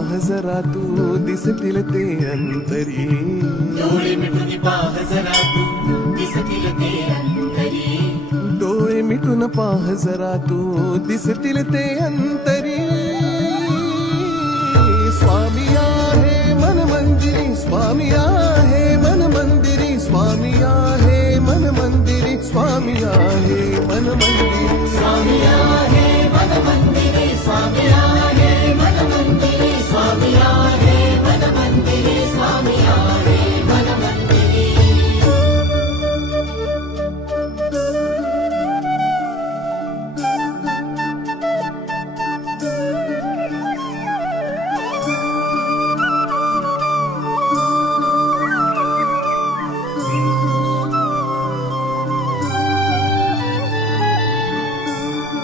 पाह जरा तू दिसतील ते अंतरी. डोळे मिटून पाह जरा तू दिसतील ते अंतरी. डोळे मिटून पाह जरा तू दिसतील ते अंतरी. स्वामी आहे मन मंदिरी, स्वामी आहे मन मंदिरी, स्वामी आहे मन मंदिरी, स्वामी आहे मन मंदिरी. स्वामी